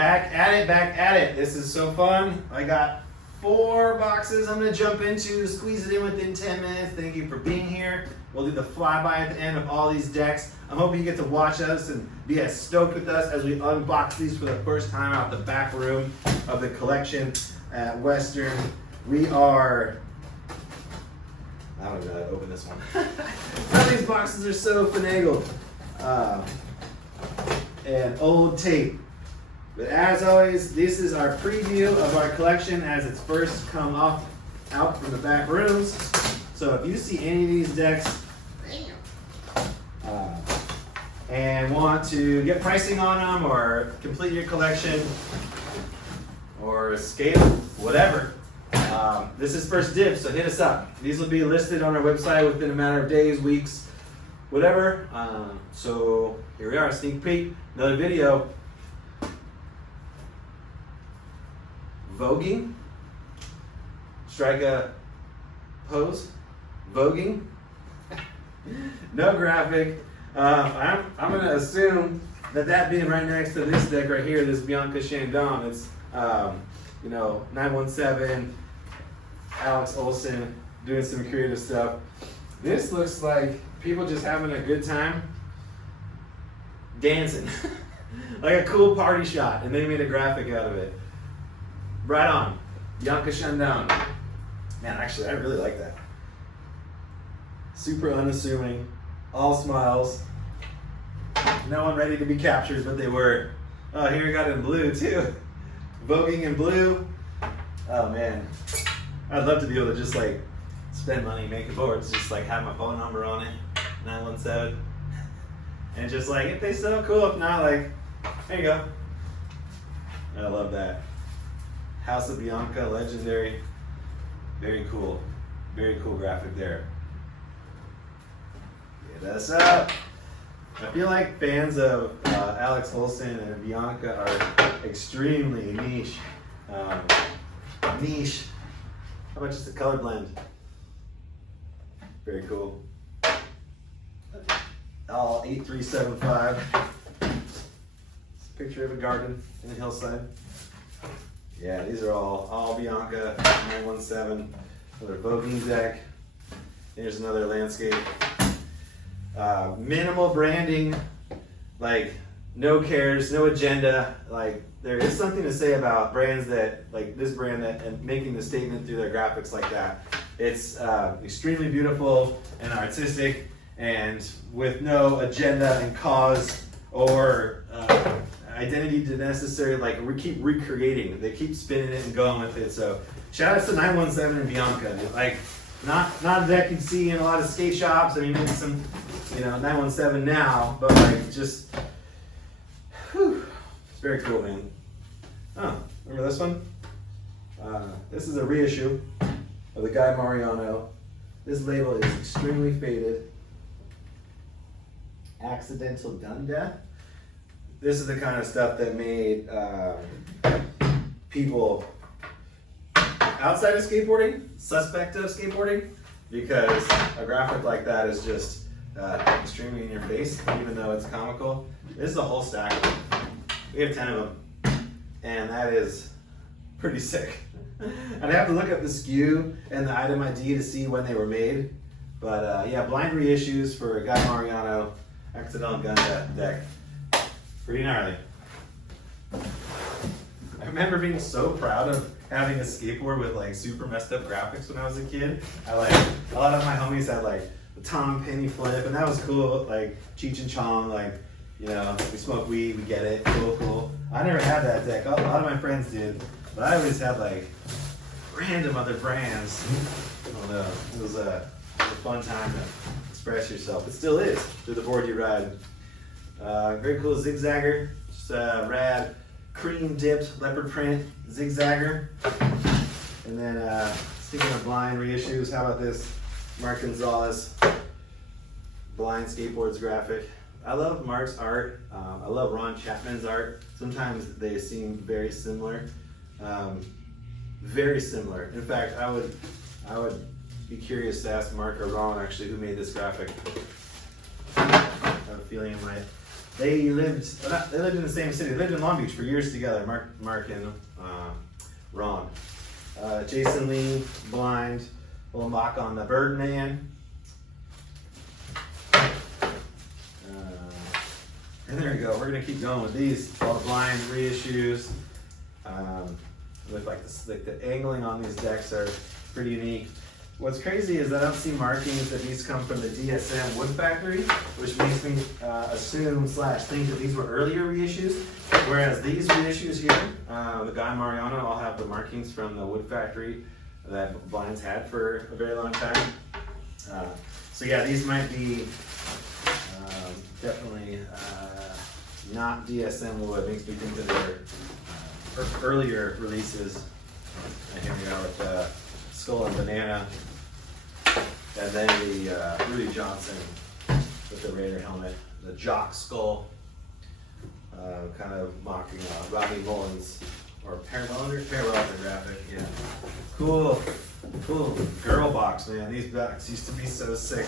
Back at it. This is so fun. I got 4 boxes I'm gonna jump into, squeeze it in within 10 minutes. Thank you for being here. We'll do the flyby at the end of all these decks. I'm hoping you get to watch us and be as stoked with us as we unbox these for the first time out the back room of the collection at Western. We are, I don't know how to open this one. All these boxes are so finagled. And old tape. But as always, this is our preview of our collection as it's first come out from the back rooms. So if you see any of these decks and want to get pricing on them or complete your collection or scale, whatever, this is first dibs, so hit us up. These will be listed on our website within a matter of days, weeks, whatever. So here we are, sneak peek, another video. Voguing, strike a pose, voguing, no graphic. I'm gonna assume that being right next to this deck right here, this Bianca Chandon, it's 917, Alex Olson doing some creative stuff. This looks like people just having a good time dancing, like a cool party shot, and they made a graphic out of it. Right on, Bianca Chandon. Man, actually, I really like that. Super unassuming, all smiles. No one ready to be captured, but they were. Oh, here we got it in blue too. Voguing in blue. Oh man, I'd love to be able to just like spend money making boards, just like have my phone number on it, 917, and just like if they sell, cool. If not, like there you go. I love that. House of Bianca, legendary. Very cool graphic there. Get us up. I feel like fans of Alex Olson and Bianca are extremely niche. Niche. How about just a color blend? Very cool. All 8375. It's a picture of a garden in the hillside. Yeah, these are all Bianca 917. Another voguing deck. Here's another landscape. Minimal branding, like no cares, no agenda. Like there is something to say about brands that, like this brand that, and making the statement through their graphics like that. It's extremely beautiful and artistic, and with no agenda and cause or identity to necessarily, like we keep recreating. They keep spinning it and going with it. So shout out to 917 and Bianca. Like not a deck you'd see in a lot of skate shops. I mean, maybe some 917 now, but like just, whew, it's very cool, man. Oh, remember this one? This is a reissue of the Guy Mariano. This label is extremely faded. Accidental gun death. This is the kind of stuff that made people outside of skateboarding suspect of skateboarding, because a graphic like that is just extremely in your face, even though it's comical. This is a whole stack of them. We have 10 of them, and that is pretty sick. I'd have to look up the SKU and the item ID to see when they were made, but yeah, blind reissues for a Guy Mariano Accidental Gun Deck. Pretty gnarly. I remember being so proud of having a skateboard with like super messed up graphics when I was a kid. A lot of my homies had like the Tom Penny flip, and that was cool. Like Cheech and Chong, like we smoke weed, we get it, cool. I never had that deck. A lot of my friends did, but I always had like random other brands. I don't know. It was a fun time to express yourself. It still is through the board you ride. Very cool zigzagger, just a rad cream dipped leopard print zigzagger. And then speaking of blind reissues, how about this Mark Gonzalez blind skateboards graphic? I love Mark's art. I love Ron Chapman's art. Sometimes they seem very similar. Very similar. In fact, I would be curious to ask Mark or Ron actually who made this graphic. I have a feeling it might they lived in the same city. They lived in Long Beach for years together. Mark and Ron. Jason Lee, blind. Little mock on the Birdman. And there we go. We're gonna keep going with these. All the blind reissues. With like the angling on these decks are pretty unique. What's crazy is that I don't see markings that these come from the DSM wood factory, which makes me assume / think that these were earlier reissues. Whereas these reissues here, the Guy Mariano, all have the markings from the wood factory that blinds had for a very long time. So yeah, these might be definitely not DSM wood. Makes me think that they're earlier releases. And here we are with the Skull and Banana. And then the Rudy Johnson with the Raider helmet, the Jock Skull, kind of mocking Rodney Mullins or Parallel graphic. Yeah, cool girl box, man. These backs used to be so sick.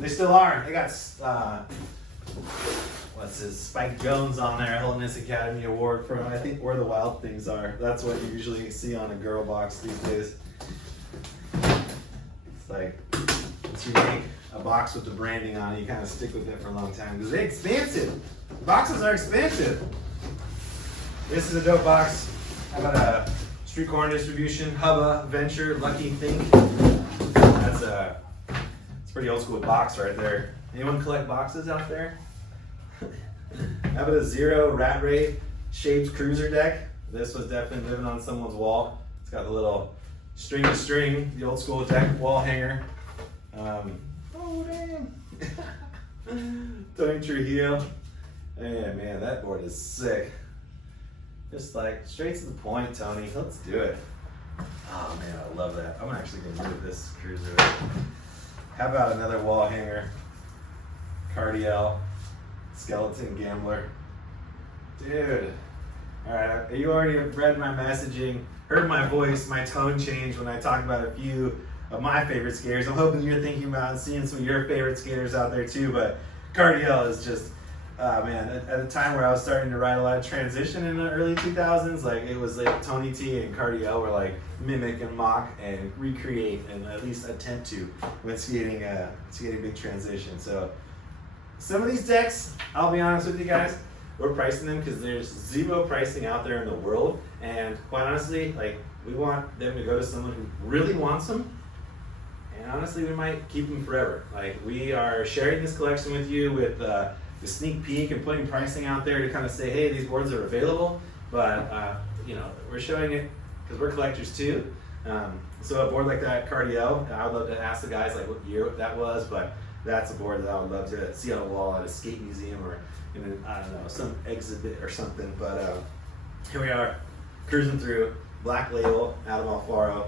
They still are. They got what's his Spike Jones on there holding his Academy Award from I think Where the Wild Things Are. That's what you usually see on a girl box these days. It's like, once you make a box with the branding on it, you kind of stick with it for a long time because they're expensive. Boxes are expensive. This is a dope box. How about a Street Corn Distribution, Hubba, Venture, Lucky Think. It's a pretty old school box right there. Anyone collect boxes out there? How about a Zero Rat Ray shaped cruiser deck? This was definitely living on someone's wall. It's got the little string to string, the old school deck wall hanger. Oh damn! Tony Trujillo. Yeah, man, that board is sick. Just like straight to the point, Tony. Let's do it. Oh man, I love that. I'm actually gonna move this cruiser. How about another wall hanger? Cardiel, Skeleton Gambler. Dude. Alright, you already read my messaging, heard my voice, my tone change when I talk about a few of my favorite skaters. I'm hoping you're thinking about and seeing some of your favorite skaters out there too, but Cardiel is just, man, at a time where I was starting to ride a lot of transition in the early 2000s, like it was like Tony T and Cardiel were like mimic and mock and recreate and at least attempt to when skating big transition. So some of these decks, I'll be honest with you guys, we're pricing them because there's zero pricing out there in the world, and quite honestly, like we want them to go to someone who really wants them, and honestly, we might keep them forever. Like we are sharing this collection with you with the sneak peek and putting pricing out there to kind of say, hey, these boards are available, but you know, we're showing it because we're collectors too. So a board like that, Cardiel, I would love to ask the guys like what year that was, but that's a board that I would love to see on a wall at a skate museum or in an, I don't know, some exhibit or something. But here we are, cruising through. Black Label, Adam Alfaro.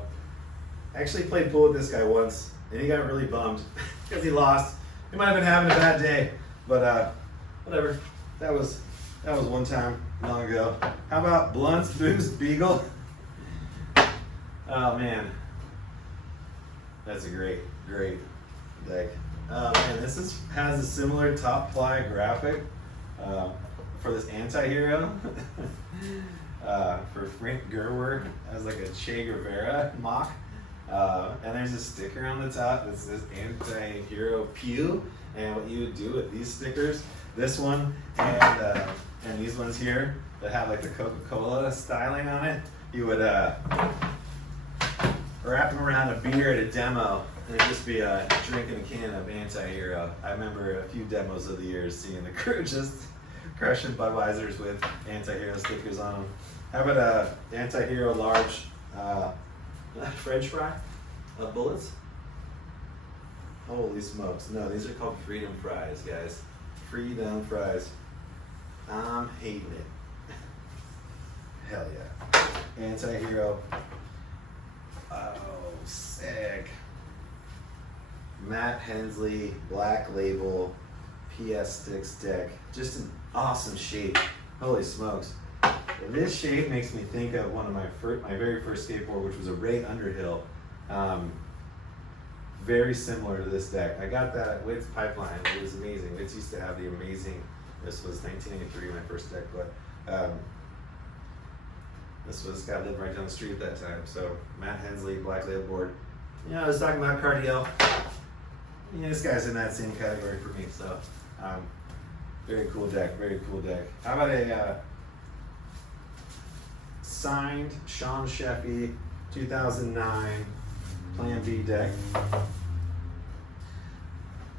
I actually played pool with this guy once, and he got really bummed because he lost. He might have been having a bad day, but whatever. That was one time long ago. How about Blunt's Boost Beagle? Oh man, that's a great deck. And this has a similar top ply graphic for this anti-hero for Frank Gerwer as like a Che Guevara mock. And there's a sticker on the top that says anti-hero pew. And what you would do with these stickers, this one and these ones here that have like the Coca-Cola styling on it, you would wrap them around a beer at a demo. And it'd just be drinking a can of anti-hero. I remember a few demos of the years seeing the crew just crushing Budweisers with anti-hero stickers on them. How about a anti-hero large French fry of bullets? Holy smokes. No, these are called Freedom Fries, guys. Freedom Fries. I'm hating it. Hell yeah. Anti-hero. Oh, sick. Matt Hensley, Black Label, PS Sticks deck. Just an awesome shape. Holy smokes. And this shape makes me think of one of my very first skateboard, which was a Ray Underhill. Very similar to this deck. I got that at Witt's Pipeline. It was amazing. Witt's used to have the amazing This was 1983, my first deck, but this was guy lived right down the street at that time. So Matt Hensley, Black Label board. You know, I was talking about Cardiel. Yeah, this guy's in that same category for me. So very cool deck, very cool deck. How about a signed Sean Sheffy 2009 Plan B deck?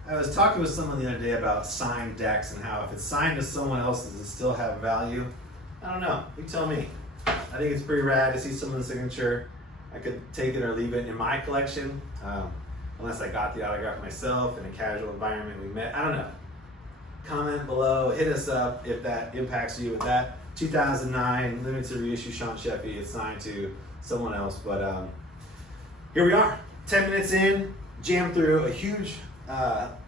I was talking with someone the other day about signed decks and how if it's signed to someone else, does it still have value? I don't know. You tell me. I think it's pretty rad to see someone's signature. I could take it or leave it in my collection, unless I got the autograph myself in a casual environment we met. I don't know. Comment below, hit us up if that impacts you with that 2009 limited reissue Sean Sheffy. It's signed to someone else, but here we are, 10 minutes in, jammed through a huge,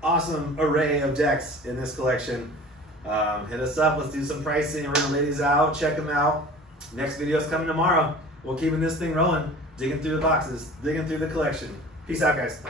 awesome array of decks in this collection. Hit us up, let's do some pricing. We're gonna lay these out, check them out. Next video is coming tomorrow. We're keeping this thing rolling, digging through the boxes, digging through the collection. Peace out, guys.